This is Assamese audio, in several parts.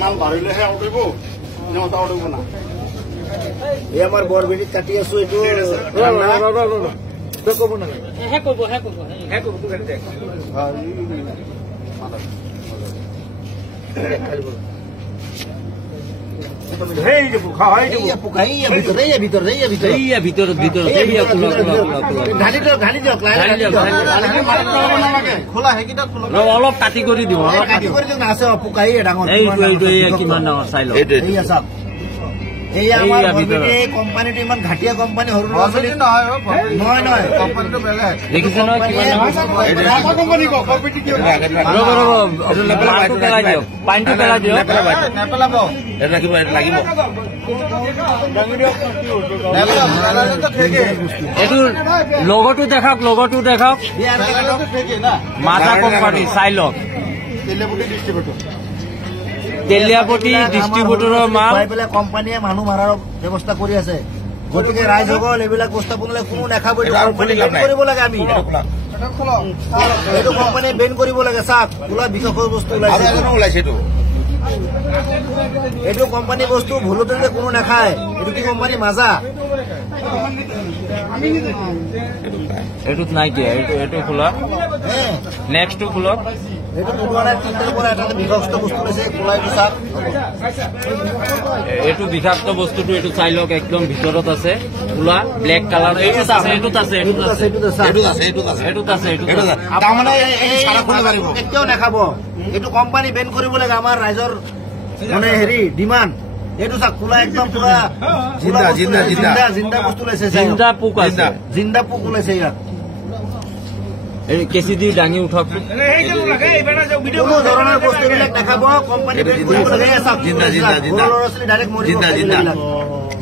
মাল বাড়িলেহে উঠিব নেওতা উঠিব না এই আমাৰ বৰবেটি কাটি আছো এইটো কব না হে কব অলপ কাটি কৰি দিব পোকাই ডাঙৰ কিমান ডাঙৰ চাই লওক কোম্পানীটো ইমান ঘাটিয়া কোম্পানী সৰু ল'ৰা ছোৱালী নহয় কোম্পানীটো বেলেগ দেখিছে নহয় পেলাই দিয়ক পানীটো পেলাই দিয়ক নেপেলাব লাগিব লাগিব এইটো লগতো দেখাওক মাজা কোম্পানী চাই লওক তেলিয়াপতি ডিষ্ট্ৰিবিউটৰৰ মাল কোম্পানীয়ে মানুহ মাৰাৰ ব্যৱস্থা কৰি আছে গতিকে ৰাইজসকল এইবিলাক বস্তু আপোনালোকে কোনো নাখাব কৰিব লাগে আমি এইটো কোম্পানীয়ে বেন কৰিব লাগে চাওক খোলা বিষয়ৰ বস্তু ওলাইছে এইটো কোম্পানী বস্তু ভুলতে কোনো নাখায় এইটো কি কোম্পানী মাজা এইটোত নাই কি এইটো খোলা নেক্সটটো খোলক এইটো বিষাক্ত বস্তুটো এইটো চাই লওক একদম ভিতৰত আছে খোলা ব্লেক কালাৰ কেতিয়াও নাখাব এইটো কোম্পানী বেন কৰিব লাগে আমাৰ ৰাইজৰ মানে হেৰি ডিমাণ্ড এইটো চাওক খোলা একদম পুৰা জিন্দা বস্তু ওলাইছে জিন্দা পোক ওলাইছে ইয়াত কেঁচি দি দাঙি উঠক কোনো ধৰণৰ বস্তুবিলাক দেখাব কোম্পানী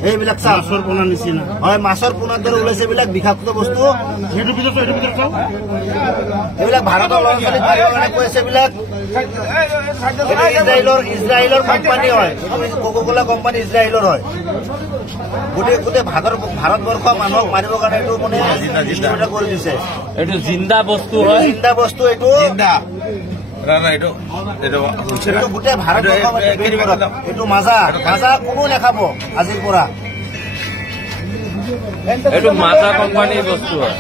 এইবিলাক মাছৰ পোনাৰ নিচিনা হয় মাছৰ পোনাৰ দৰে ওলাইছে এইবিলাক বিষাক্ত বস্তু এইবিলাক ভাৰতৰ ল'ৰা ছোৱালীক কৈছে এইবিলাক ইজৰাইলৰ কোম্পানী হয় কোকা-কোলা কোম্পানী ইজৰাইলৰ হয় গোটেই ভাৰতবৰ্ষ মানুহক মাৰিবৰ কাৰণে এইটো মানে ডিষ্ট্ৰিবিউট কৰি দিছে এইটো জিন্দা বস্তু হয় জিন্দা বস্তু এইটো গোটেই ভাৰতবৰ্ষ এইটো মাজা কোনো নাখাব আজিৰ পৰা এইটো মাজা কোম্পানীৰ বস্তু হয়